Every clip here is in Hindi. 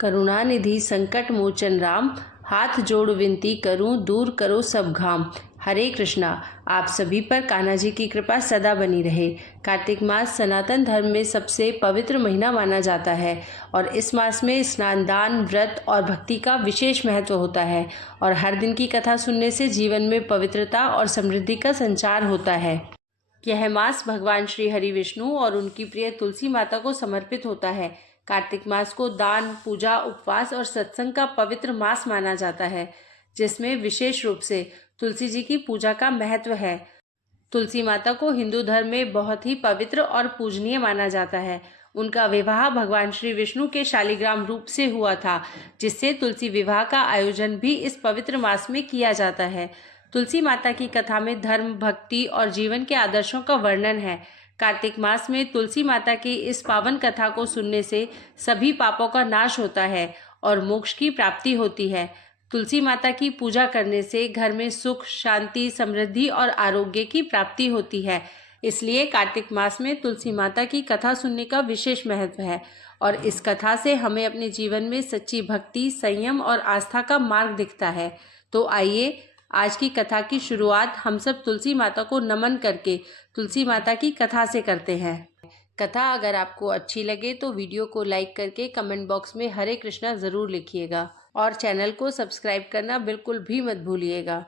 करुणानिधि संकट मोचन राम, हाथ जोड़ विनती करूं दूर करो सब घाम। हरे कृष्णा। आप सभी पर कान्हा जी की कृपा सदा बनी रहे। कार्तिक मास सनातन धर्म में सबसे पवित्र महीना माना जाता है और इस मास में स्नान, दान, व्रत और भक्ति का विशेष महत्व होता है और हर दिन की कथा सुनने से जीवन में पवित्रता और समृद्धि का संचार होता है। यह मास भगवान श्री हरि विष्णु और उनकी प्रिय तुलसी माता को समर्पित होता है। कार्तिक मास को दान, पूजा, उपवास और सत्संग का पवित्र मास माना जाता है, जिसमें विशेष रूप से तुलसी जी की पूजा का महत्व है। तुलसी माता को हिंदू धर्म में बहुत ही पवित्र और पूजनीय माना जाता है। उनका विवाह भगवान श्री विष्णु के शालिग्राम रूप से हुआ था, जिससे तुलसी विवाह का आयोजन भी इस पवित्र मास में किया जाता है। तुलसी माता की कथा में धर्म, भक्ति और जीवन के आदर्शों का वर्णन है। कार्तिक मास में तुलसी माता की इस पावन कथा को सुनने से सभी पापों का नाश होता है और मोक्ष की प्राप्ति होती है। तुलसी माता की पूजा करने से घर में सुख, शांति, समृद्धि और आरोग्य की प्राप्ति होती है। इसलिए कार्तिक मास में तुलसी माता की कथा सुनने का विशेष महत्व है और इस कथा से हमें अपने जीवन में सच्ची भक्ति, संयम और आस्था का मार्ग दिखता है। तो आइए आज की कथा की शुरुआत हम सब तुलसी माता को नमन करके तुलसी माता की कथा से करते हैं। कथा अगर आपको अच्छी लगे तो वीडियो को लाइक करके कमेंट बॉक्स में हरे कृष्णा ज़रूर लिखिएगा और चैनल को सब्सक्राइब करना बिल्कुल भी मत भूलिएगा।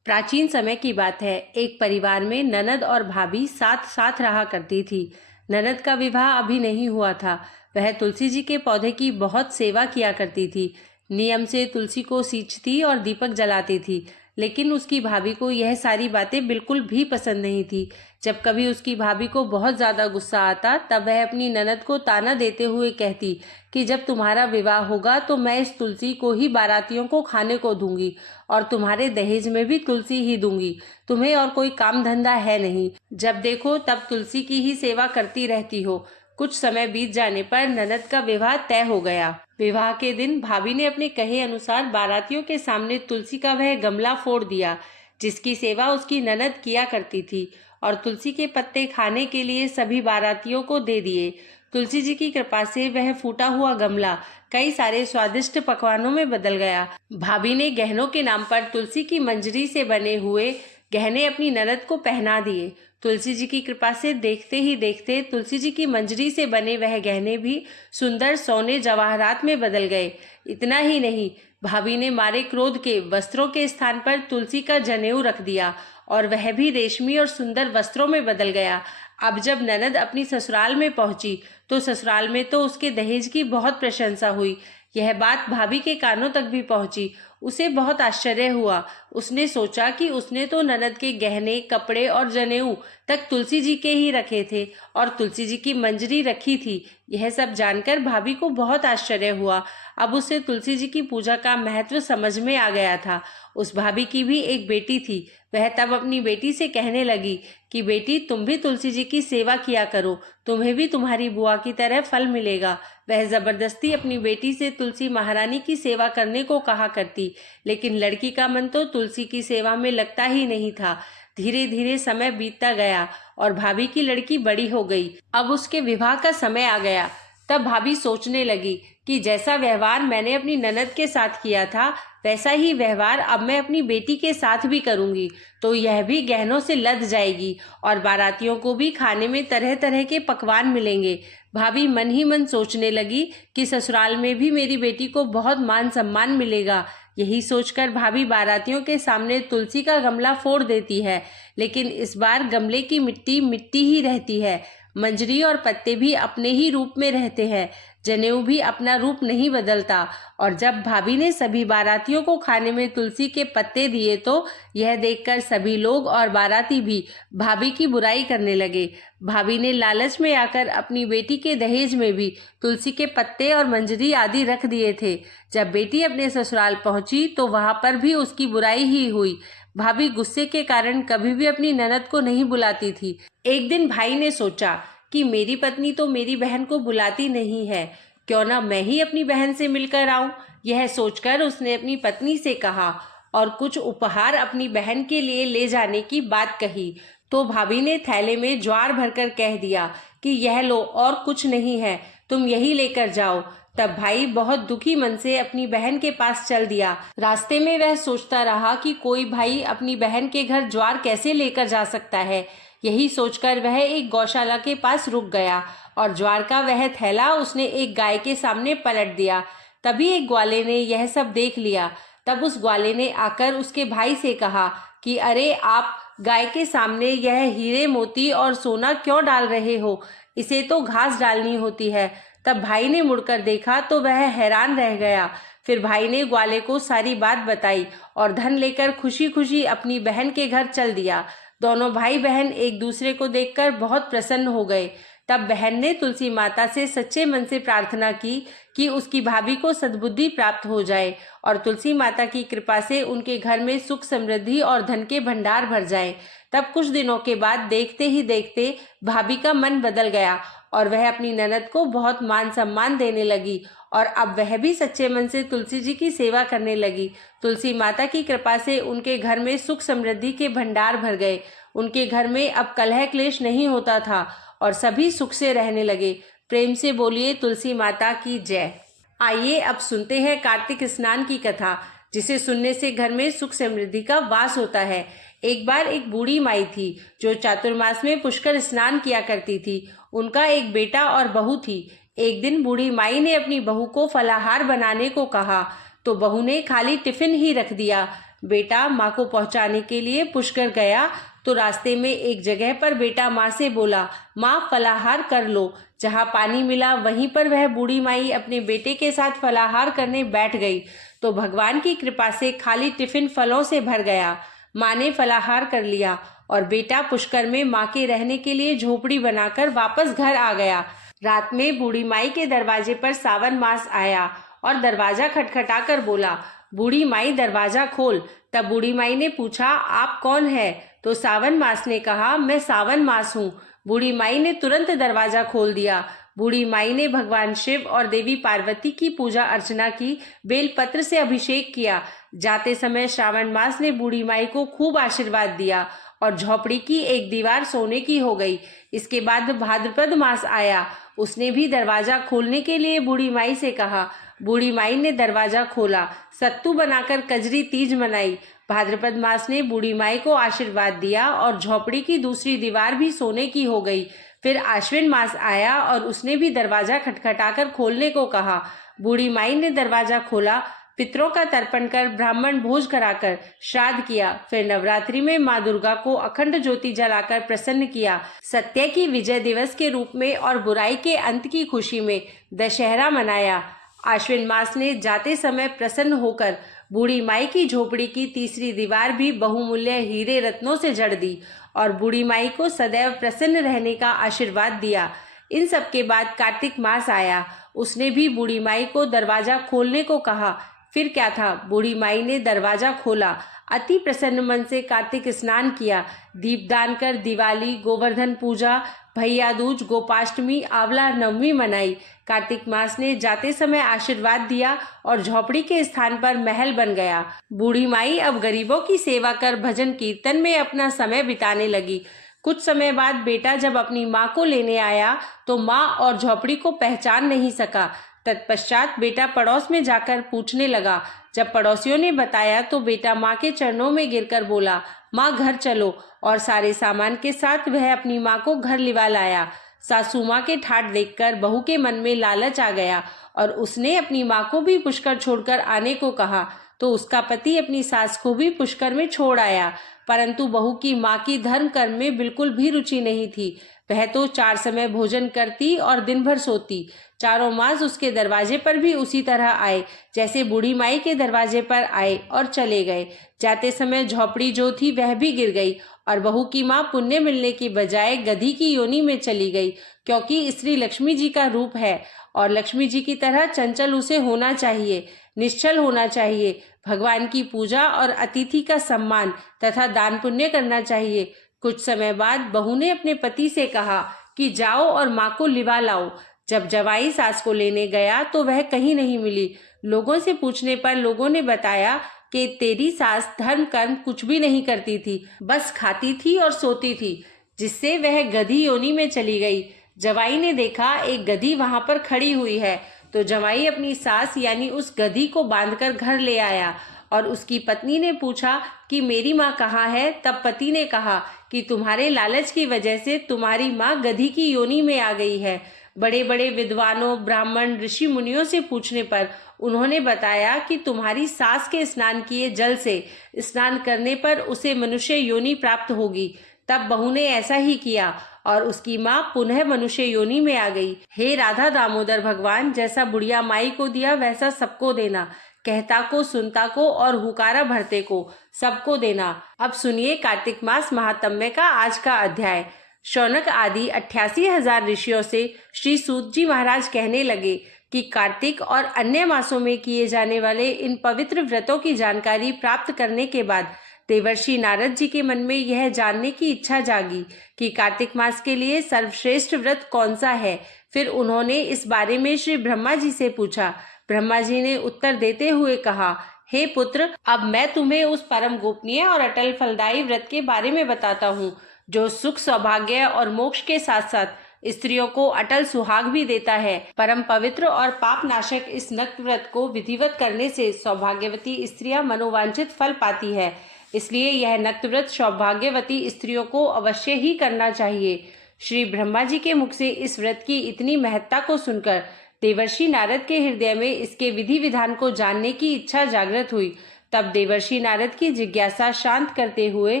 प्राचीन समय की बात है। एक परिवार में ननद और भाभी साथ साथ रहा करती थी। ननद का विवाह अभी नहीं हुआ था। वह तुलसी जी के पौधे की बहुत सेवा किया करती थी। नियम से तुलसी को सींचती और दीपक जलाती थी, लेकिन उसकी भाभी को यह सारी बातें बिल्कुल भी पसंद नहीं थी। जब कभी उसकी भाभी को बहुत ज़्यादा गुस्सा आता तब वह अपनी ननद को ताना देते हुए कहती कि जब तुम्हारा विवाह होगा तो मैं इस तुलसी को ही बारातियों को खाने को दूंगी और तुम्हारे दहेज में भी तुलसी ही दूंगी। तुम्हें और कोई काम धंधा है नहीं, जब देखो तब तुलसी की ही सेवा करती रहती हो। कुछ समय बीत जाने पर ननद का विवाह तय हो गया। विवाह के दिन भाभी ने अपने कहे अनुसार बारातियों के सामने तुलसी का वह गमला फोड़ दिया जिसकी सेवा उसकी ननद किया करती थी और तुलसी के पत्ते खाने के लिए सभी बारातियों को दे दिए। तुलसी जी की कृपा से वह फूटा हुआ गमला कई सारे स्वादिष्ट पकवानों में बदल गया। भाभी ने गहनों के नाम पर तुलसी की मंजरी से बने हुए गहने अपनी ननद को पहना दिए। तुलसी जी की कृपा से देखते ही देखते तुलसी जी की मंजरी से बने वह गहने भी सुंदर सोने जवाहरात में बदल गए। इतना ही नहीं, भाभी ने मारे क्रोध के वस्त्रों के स्थान पर तुलसी का जनेऊ रख दिया और वह भी रेशमी और सुंदर वस्त्रों में बदल गया। अब जब ननद अपनी ससुराल में पहुंची तो ससुराल में तो उसके दहेज की बहुत प्रशंसा हुई। यह बात भाभी के कानों तक भी पहुंची। उसे बहुत आश्चर्य हुआ। उसने सोचा कि उसने तो ननद के गहने, कपड़े और जनेऊ तक तुलसी जी के ही रखे थे और तुलसी जी की मंजरी रखी थी। यह सब जानकर भाभी को बहुत आश्चर्य हुआ। अब उसे तुलसी जी की पूजा का महत्व समझ में आ गया था। उस भाभी की भी एक बेटी थी। वह तब अपनी बेटी से कहने लगी कि बेटी, तुम भी तुलसी जी की सेवा किया करो, तुम्हें भी तुम्हारी बुआ की तरह फल मिलेगा। वह जबरदस्ती अपनी बेटी से तुलसी महारानी की सेवा करने को कहा करती, लेकिन लड़की का मन तो तुलसी की सेवा में लगता ही नहीं था। धीरे धीरे समय बीतता गया और भाभी की लड़की बड़ी हो गई। अब उसके विवाह का समय आ गया। तब भाभी सोचने लगी कि जैसा व्यवहार मैंने अपनी ननद के साथ किया था वैसा ही व्यवहार अब मैं अपनी बेटी के साथ भी करूंगी, तो यह भी गहनों से लद जाएगी और बारातियों को भी खाने में तरह तरह के पकवान मिलेंगे। भाभी मन ही मन सोचने लगी कि ससुराल में भी मेरी बेटी को बहुत मान सम्मान मिलेगा। यही सोचकर भाभी बारातियों के सामने तुलसी का गमला फोड़ देती है, लेकिन इस बार गमले की मिट्टी मिट्टी ही रहती है। मंजरी और पत्ते भी अपने ही रूप में रहते हैं। जनेऊ भी अपना रूप नहीं बदलता। और जब भाभी ने सभी बारातियों को खाने में तुलसी के पत्ते दिए तो यह देखकर सभी लोग और बाराती भी भाभी की बुराई करने लगे। भाभी ने लालच में आकर अपनी बेटी के दहेज में भी तुलसी के पत्ते और मंजरी आदि रख दिए थे। जब बेटी अपने ससुराल पहुंची तो वहां पर भी उसकी बुराई ही हुई। भाभी गुस्से के कारण कभी भी अपनी ननद को नहीं बुलाती थी। एक दिन भाई ने सोचा कि मेरी पत्नी तो मेरी बहन को बुलाती नहीं है, क्यों ना मैं ही अपनी बहन से मिलकर आऊं। यह सोचकर उसने अपनी पत्नी से कहा और कुछ उपहार अपनी बहन के लिए ले जाने की बात कही। तो भाभी ने थैले में ज्वार भरकर कह दिया कि यह लो और कुछ नहीं है, तुम यही लेकर जाओ। तब भाई बहुत दुखी मन से अपनी बहन के पास चल दिया। रास्ते में वह सोचता रहा कि कोई भाई अपनी बहन के घर ज्वार कैसे लेकर जा सकता है। यही सोचकर वह एक गौशाला के पास रुक गया और ज्वार का वह थैला उसने एक गाय के सामने पलट दिया। तभी एक ग्वाले ने यह सब देख लिया। तब उस ग्वाले ने आकर उसके भाई से कहा कि अरे, आप गाय के सामने यह हीरे मोती और सोना क्यों डाल रहे हो? इसे तो घास डालनी होती है। तब भाई ने मुड़कर देखा तो वह हैरान रह गया। फिर भाई ने ग्वाले को सारी बात बताई और धन लेकर खुशी खुशी अपनी बहन के घर चल दिया। दोनों भाई बहन एक दूसरे को देखकर बहुत प्रसन्न हो गए। तब बहन ने तुलसी माता से सच्चे मन से प्रार्थना की कि उसकी भाभी को सद्बुद्धि प्राप्त हो जाए और तुलसी माता की कृपा से उनके घर में सुख समृद्धि और धन के भंडार भर जाए। तब कुछ दिनों के बाद देखते ही देखते भाभी का मन बदल गया और वह अपनी ननद को बहुत मान सम्मान देने लगी और अब वह भी सच्चे मन से तुलसी जी की सेवा करने लगी। तुलसी माता की कृपा से उनके घर में सुख समृद्धि के भंडार भर गए। उनके घर में अब कलह क्लेश नहीं होता था और सभी सुख से रहने लगे। प्रेम से बोलिए तुलसी माता की जय। आइए अब सुनते हैं कार्तिक स्नान की कथा, जिसे सुनने से घर में सुख समृद्धि का वास होता है। एक बार एक बूढ़ी माई थी जो चातुर्मास में पुष्कर स्नान किया करती थी। उनका एक बेटा और बहू थी। एक दिन बूढ़ी माई ने अपनी बहू को फलाहार बनाने को कहा तो बहू ने खाली टिफिन ही रख दिया। बेटा माँ को पहुँचाने के लिए पुष्कर गया तो रास्ते में एक जगह पर बेटा माँ से बोला, माँ फलाहार कर लो। जहाँ पानी मिला वहीं पर वह बूढ़ी माई अपने बेटे के साथ फलाहार करने बैठ गई तो भगवान की कृपा से खाली टिफिन फलों से भर गया। माँ ने फलाहार कर लिया और बेटा पुष्कर में माँ के रहने के लिए झोपड़ी बनाकर वापस घर आ गया। रात में बूढ़ी माई के दरवाजे पर सावन मास आया और दरवाजा खटखटाकर बोला, बूढ़ी माई दरवाजा खोल। तब बूढ़ी माई ने पूछा, आप कौन है? तो सावन मास ने कहा, मैं सावन मास हूँ। बूढ़ी माई ने तुरंत दरवाजा खोल दिया। बूढ़ी माई ने भगवान शिव और देवी पार्वती की पूजा अर्चना की, बेलपत्र से अभिषेक किया। जाते समय श्रावण मास ने बूढ़ी माई को खूब आशीर्वाद दिया और झोपड़ी की एक दीवार सोने की हो गई। इसके बाद भाद्रपद मास आया। उसने भी दरवाजा खोलने के लिए बूढ़ी माई से कहा। बूढ़ी माई ने दरवाजा खोला, सत्तू बनाकर कजरी तीज मनाई। भाद्रपद मास ने बूढ़ी माई को आशीर्वाद दिया और झोपड़ी की दूसरी दीवार भी सोने की हो गई। फिर आश्विन मास आया और उसने भी दरवाजा खटखटाकर खोलने को कहा। बूढ़ी माई ने दरवाजा खोला, पितरों का तर्पण कर ब्राह्मण भोज कराकर श्राद्ध किया। फिर नवरात्रि में माँ दुर्गा को अखंड ज्योति जलाकर प्रसन्न किया। सत्य की विजय दिवस के रूप में और बुराई के अंत की खुशी में दशहरा मनाया। आश्विन मास ने जाते समय प्रसन्न होकर बूढ़ी माई की झोपड़ी की तीसरी दीवार भी बहुमूल्य हीरे रत्नों से जड़ दी और बूढ़ी माई को सदैव प्रसन्न रहने का आशीर्वाद दिया। इन सब के बाद कार्तिक मास आया। उसने भी बूढ़ी माई को दरवाजा खोलने को कहा। फिर क्या था, बूढ़ी माई ने दरवाजा खोला। अति प्रसन्न मन से कार्तिक स्नान किया, दीपदान कर दिवाली, गोवर्धन पूजा, भैया दूज, गोपाष्टमी, आंवला नवमी मनाई। कार्तिक मास ने जाते समय आशीर्वाद दिया और झोपड़ी के स्थान पर महल बन गया। बूढ़ी माई अब गरीबों की सेवा कर भजन कीर्तन में अपना समय बिताने लगी। कुछ समय बाद बेटा जब अपनी माँ को लेने आया तो माँ और झोपड़ी को पहचान नहीं सका। तत्पश्चात बेटा पड़ोस में जाकर पूछने लगा। जब पड़ोसियों ने बताया तो बेटा माँ के चरणों में गिरकर बोला, माँ घर चलो, और सारे सामान के साथ वह अपनी माँ को घर लिवा लाया। सासू माँ के ठाठ देखकर बहू के मन में लालच आ गया और उसने अपनी माँ को भी पुष्कर छोड़कर आने को कहा तो उसका पति अपनी सास को भी पुष्कर में छोड़ आया। परंतु बहू की माँ की धर्म कर्म में बिल्कुल भी रुचि नहीं थी। वह तो 4 समय भोजन करती और दिन भर सोती। चारों मास उसके दरवाजे पर भी उसी तरह आए जैसे बूढ़ी माई के दरवाजे पर आए और चले गए। जाते समय झोपड़ी जो थी वह भी गिर गई और बहू की माँ पुण्य मिलने की बजाय गधी की योनि में चली गई, क्योंकि स्त्री लक्ष्मी जी का रूप है और लक्ष्मी जी की तरह चंचल उसे होना चाहिए, निश्चल होना चाहिए। भगवान की पूजा और अतिथि का सम्मान तथा दान पुण्य करना चाहिए। कुछ समय बाद बहू ने अपने पति से कहा कि जाओ और माँ को लिवा लाओ। जब जवाई सास को लेने गया तो वह कहीं नहीं मिली। लोगों से पूछने पर लोगों ने बताया कि तेरी सास धर्म कर्म कुछ भी नहीं करती थी, बस खाती थी और सोती थी, जिससे वह गधी योनि में चली गई। जवाई ने देखा एक गधी वहां पर खड़ी हुई है तो जमाई अपनी सास यानी उस गधी को बांधकर घर ले आया और उसकी पत्नी ने पूछा कि मेरी माँ कहाँ है। तब पति ने कहा कि तुम्हारे लालच की वजह से तुम्हारी माँ गधी की योनि में आ गई है। बड़े बड़े विद्वानों, ब्राह्मण, ऋषि मुनियों से पूछने पर उन्होंने बताया कि तुम्हारी सास के स्नान किए जल से स्नान करने पर उसे मनुष्य योनि प्राप्त होगी। तब बहू ने ऐसा ही किया और उसकी माँ पुनः मनुष्य योनि में आ गई। हे राधा दामोदर भगवान, जैसा बुढ़िया माई को दिया वैसा सबको देना, कहता को, सुनता को और हुकारा भरते को सबको देना। अब सुनिए कार्तिक मास महात्म्य का आज का अध्याय। शौनक आदि 88,000 ऋषियों से श्री सूत जी महाराज कहने लगे कि कार्तिक और अन्य मासों में किए जाने वाले इन पवित्र व्रतों की जानकारी प्राप्त करने के बाद देवर्षि नारद जी के मन में यह जानने की इच्छा जागी कि कार्तिक मास के लिए सर्वश्रेष्ठ व्रत कौन सा है। फिर उन्होंने इस बारे में श्री ब्रह्मा जी से पूछा। ब्रह्मा जी ने उत्तर देते हुए कहा, हे पुत्र, अब मैं तुम्हें उस परम गोपनीय और अटल फलदायी व्रत के बारे में बताता हूँ जो सुख, सौभाग्य और मोक्ष के साथ साथ स्त्रियों को अटल सुहाग भी देता है। परम पवित्र और पाप नाशक इस नक्त व्रत को विधिवत करने से सौभाग्यवती स्त्रियां मनोवांछित फल पाती है। इसलिए यह नक्त व्रत सौभाग्यवती स्त्रियों को अवश्य ही करना चाहिए। श्री ब्रह्मा जी के मुख से इस व्रत की इतनी महत्ता को सुनकर देवर्षि नारद के हृदय में इसके विधि विधान को जानने की इच्छा जागृत हुई। तब देवर्षि नारद की जिज्ञासा शांत करते हुए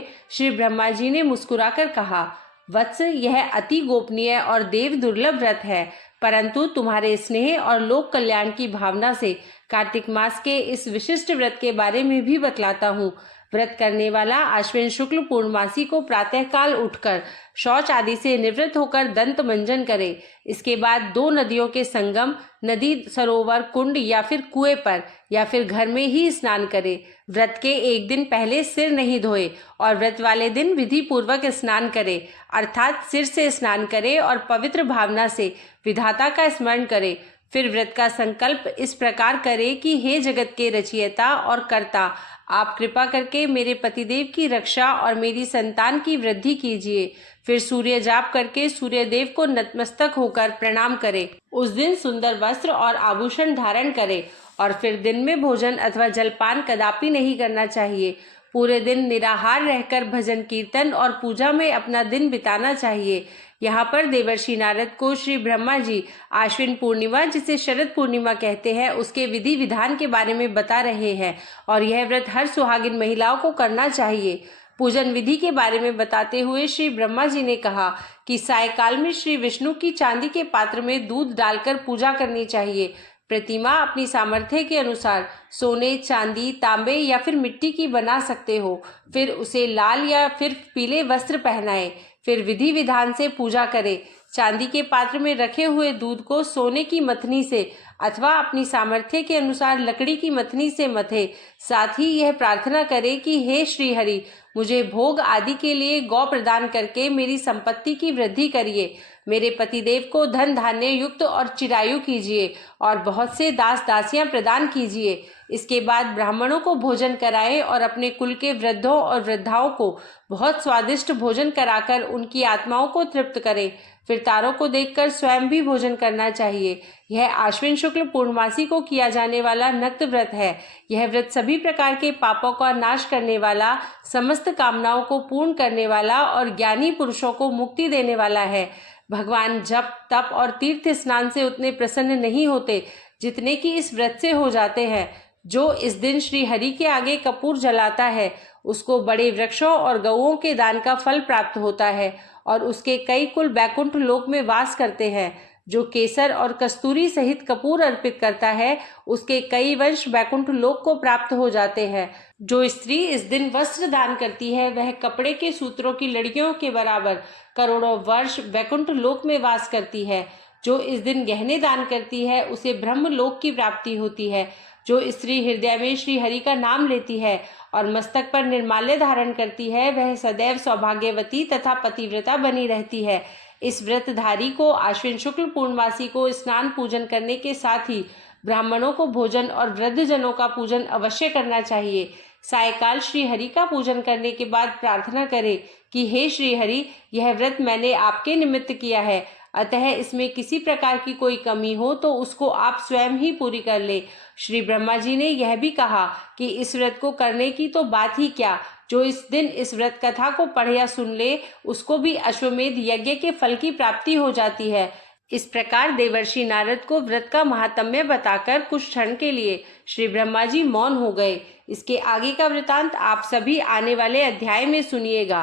श्री ब्रह्मा जी ने मुस्कुराकर कहा, वत्स, यह अति गोपनीय और देव दुर्लभ व्रत है, परंतु तुम्हारे स्नेह और लोक कल्याण की भावना से कार्तिक मास के इस विशिष्ट व्रत के बारे में भी बतलाता हूँ। व्रत करने वाला आश्विन शुक्ल पूर्णमासी को प्रातःकाल उठकर शौच आदि से निवृत्त होकर दंत मंजन करे। इसके बाद 2 नदियों के संगम, नदी, सरोवर, कुंड या फिर कुएं पर या फिर घर में ही स्नान करे। व्रत के एक दिन पहले सिर नहीं धोए और व्रत वाले दिन विधि पूर्वक स्नान करे, अर्थात सिर से स्नान करे और पवित्र भावना से विधाता का स्मरण करे। फिर व्रत का संकल्प इस प्रकार करे कि हे जगत के रचयिता और कर्ता, आप कृपा करके मेरे पतिदेव की रक्षा और मेरी संतान की वृद्धि कीजिए। फिर सूर्य जाप करके सूर्य देव को नतमस्तक होकर प्रणाम करे। उस दिन सुंदर वस्त्र और आभूषण धारण करे और फिर दिन में भोजन अथवा जलपान कदापि नहीं करना चाहिए। पूरे दिन निराहार रहकर भजन कीर्तन और पूजा में अपना दिन बिताना चाहिए। यहाँ पर देवर्षि नारद को श्री ब्रह्मा जी आश्विन पूर्णिमा, जिसे शरद पूर्णिमा कहते हैं, उसके विधि विधान के बारे में बता रहे हैं और यह व्रत हर सुहागिन महिलाओं को करना चाहिए। पूजन विधि के बारे में बताते हुए श्री ब्रह्मा जी ने कहा कि सायकाल में श्री विष्णु की चांदी के पात्र में दूध डालकर पूजा करनी चाहिए। प्रतिमा अपनी सामर्थ्य के अनुसार सोने, चांदी, तांबे या फिर मिट्टी की बना सकते हो। फिर उसे लाल या फिर पीले वस्त्र पहनाए। फिर विधि विधान से पूजा करे। चांदी के पात्र में रखे हुए दूध को सोने की मथनी से अथवा अपनी सामर्थ्य के अनुसार लकड़ी की मथनी से मथे। साथ ही यह प्रार्थना करे कि हे श्री हरि, मुझे भोग आदि के लिए गौ प्रदान करके मेरी संपत्ति की वृद्धि करिए। मेरे पतिदेव को धन धान्य युक्त और चिरायु कीजिए और बहुत से दास दासियां प्रदान कीजिए। इसके बाद ब्राह्मणों को भोजन कराएं और अपने कुल के वृद्धों और वृद्धाओं को बहुत स्वादिष्ट भोजन कराकर उनकी आत्माओं को तृप्त करें। फिर तारों को देखकर स्वयं भी भोजन करना चाहिए। यह आश्विन शुक्ल पूर्णमासी को किया जाने वाला नक्त व्रत है। यह व्रत सभी प्रकार के पापों का नाश करने वाला, समस्त कामनाओं को पूर्ण करने वाला और ज्ञानी पुरुषों को मुक्ति देने वाला है। भगवान जप, तप और तीर्थ स्नान से उतने प्रसन्न नहीं होते जितने कि इस व्रत से हो जाते हैं। जो इस दिन श्री हरि के आगे कपूर जलाता है उसको बड़े वृक्षों और गौओं के दान का फल प्राप्त होता है और उसके कई कुल बैकुंठ लोक में वास करते हैं। जो केसर और कस्तूरी सहित कपूर अर्पित करता है उसके कई वंश बैकुंठ लोक को प्राप्त हो जाते हैं। जो स्त्री इस दिन वस्त्र दान करती है वह कपड़े के सूत्रों की लड़कियों के बराबर करोड़ों वर्ष बैकुंठ लोक में वास करती है। जो इस दिन गहने दान करती है उसे ब्रह्म लोक की प्राप्ति होती है। जो स्त्री हृदय में श्री हरि का नाम लेती है और मस्तक पर निर्माल्य धारण करती है वह सदैव सौभाग्यवती तथा पतिव्रता बनी रहती है। इस व्रतधारी को आश्विन शुक्ल पूर्णमासी को स्नान पूजन करने के साथ ही ब्राह्मणों को भोजन और वृद्धजनों का पूजन अवश्य करना चाहिए। सायकाल श्री हरि का पूजन करने के बाद प्रार्थना करें कि हे श्री हरि, यह व्रत मैंने आपके निमित्त किया है। अतः इसमें किसी प्रकार की कोई कमी हो तो उसको आप स्वयं ही पूरी कर ले। श्री ब्रह्मा जी ने यह भी कहा कि इस व्रत को करने की तो बात ही क्या, जो इस दिन इस व्रत कथा को पढ़े या सुन ले उसको भी अश्वमेध यज्ञ के फल की प्राप्ति हो जाती है। इस प्रकार देवर्षि नारद को व्रत का महात्म्य बताकर कुछ क्षण के लिए श्री ब्रह्मा जी मौन हो गए। इसके आगे का वृतांत आप सभी आने वाले अध्याय में सुनिएगा।